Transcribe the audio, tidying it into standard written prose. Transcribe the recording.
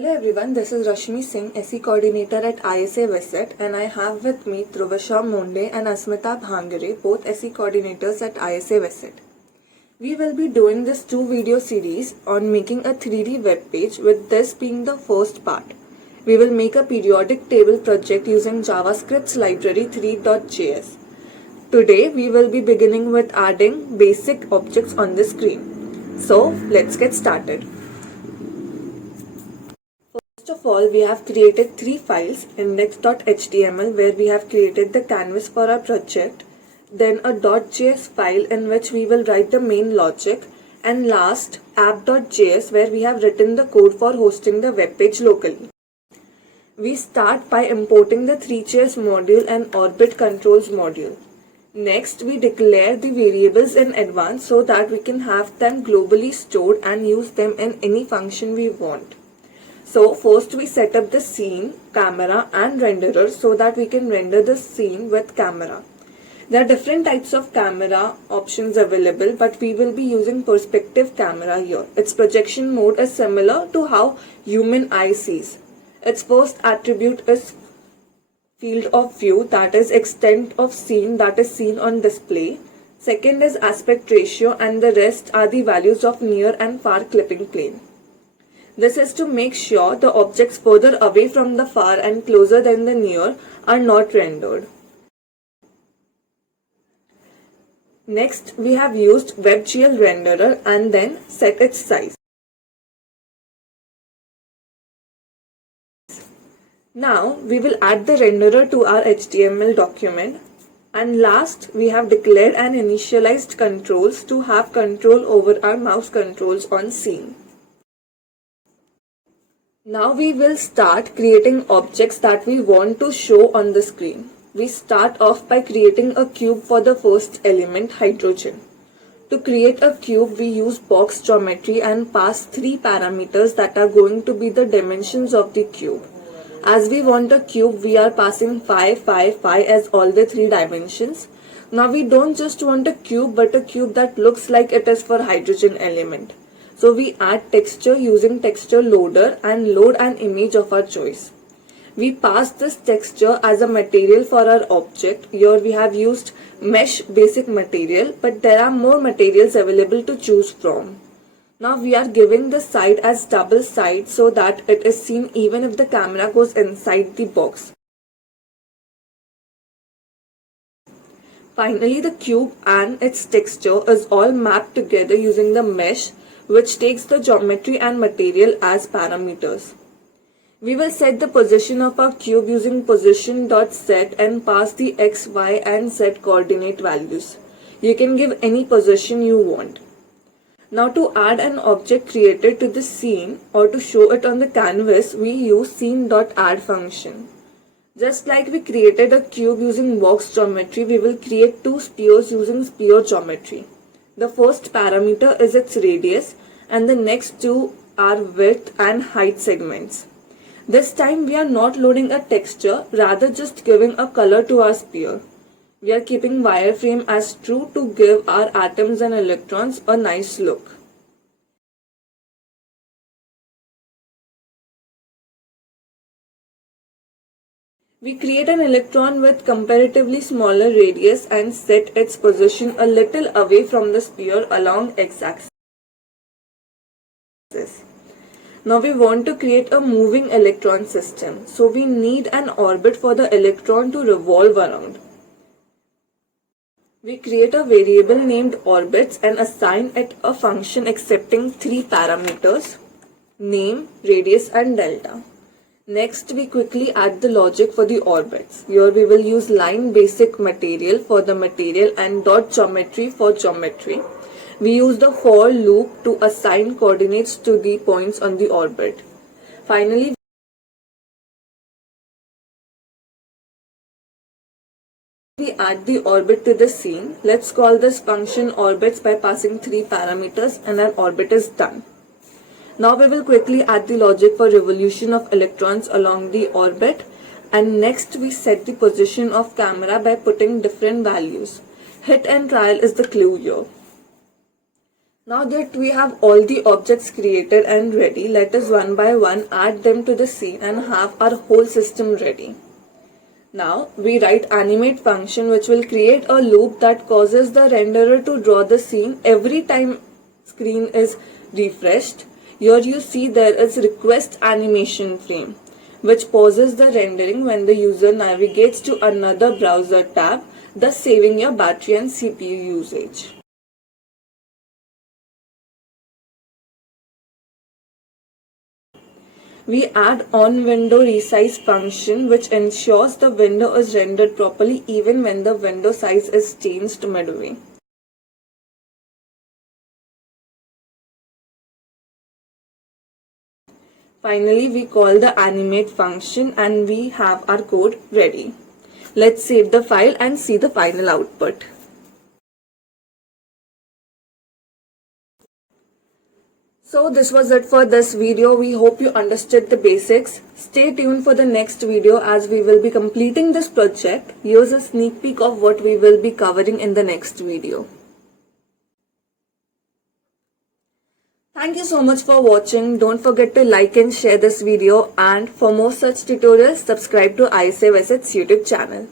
Hello everyone, this is Rashmi Singh, SE Coordinator at ISA Visit, and I have with me Dhruvasha Monde and Asmita Bhangare, both SE Coordinators at ISA Visit. We will be doing this 2-video series on making a 3D web page, with this being the first part. We will make a periodic table project using JavaScript's library 3.js. Today we will be beginning with adding basic objects on the screen. So let's get started. First of all, we have created 3 files: index.html, where we have created the canvas for our project, then a .js file in which we will write the main logic, and last app.js, where we have written the code for hosting the web page locally. We start by importing the 3JS module and orbit controls module. Next, we declare the variables in advance so that we can have them globally stored and use them in any function we want. So first we set up the scene, camera and renderer so that we can render the scene with camera. There are different types of camera options available, but we will be using perspective camera here. Its projection mode is similar to how human eye sees. Its first attribute is field of view, that is extent of scene that is seen on display. Second is aspect ratio, and the rest are the values of near and far clipping plane. This is to make sure the objects further away from the far and closer than the near are not rendered. Next, we have used WebGL renderer and then set its size. Now we will add the renderer to our HTML document, and last we have declared and initialized controls to have control over our mouse controls on scene. Now we will start creating objects that we want to show on the screen. We start off by creating a cube for the first element, hydrogen. To create a cube, we use box geometry and pass 3 parameters that are going to be the dimensions of the cube. As we want a cube, we are passing 5, 5, 5 as all the 3 dimensions. Now we don't just want a cube, but a cube that looks like it is for hydrogen element. So we add texture using texture loader and load an image of our choice. We pass this texture as a material for our object. Here we have used mesh basic material, but there are more materials available to choose from. Now we are giving the side as double side so that it is seen even if the camera goes inside the box. Finally, the cube and its texture is all mapped together using the mesh, which takes the geometry and material as parameters. We will set the position of our cube using position.set and pass the x, y and z coordinate values. You can give any position you want. Now to add an object created to the scene or to show it on the canvas, we use scene.add function. Just like we created a cube using box geometry, we will create 2 spheres using sphere geometry. The first parameter is its radius and the next 2 are width and height segments. This time we are not loading a texture, rather just giving a color to our sphere. We are keeping wireframe as true to give our atoms and electrons a nice look. We create an electron with comparatively smaller radius and set its position a little away from the sphere along x-axis. Now we want to create a moving electron system, so we need an orbit for the electron to revolve around. We create a variable named orbits and assign it a function accepting 3 parameters: name, radius and delta. Next, we quickly add the logic for the orbits. Here we will use line basic material for the material and dot geometry for geometry. We use the for loop to assign coordinates to the points on the orbit. Finally, we add the orbit to the scene. Let's call this function orbits by passing 3 parameters, and our orbit is done. Now we will quickly add the logic for revolution of electrons along the orbit, and next we set the position of camera by putting different values. Hit and trial is the clue here. Now that we have all the objects created and ready, let us one by one add them to the scene and have our whole system ready. Now we write animate function which will create a loop that causes the renderer to draw the scene every time screen is refreshed. Here you see there is request animation frame which pauses the rendering when the user navigates to another browser tab, thus saving your battery and CPU usage. We add on-window resize function which ensures the window is rendered properly even when the window size is changed midway. Finally, we call the animate function and we have our code ready. Let's save the file and see the final output. So this was it for this video. We hope you understood the basics. Stay tuned for the next video as we will be completing this project. Here's a sneak peek of what we will be covering in the next video. Thank you so much for watching. Don't forget to like and share this video, and for more such tutorials, subscribe to iSaveAssets YouTube channel.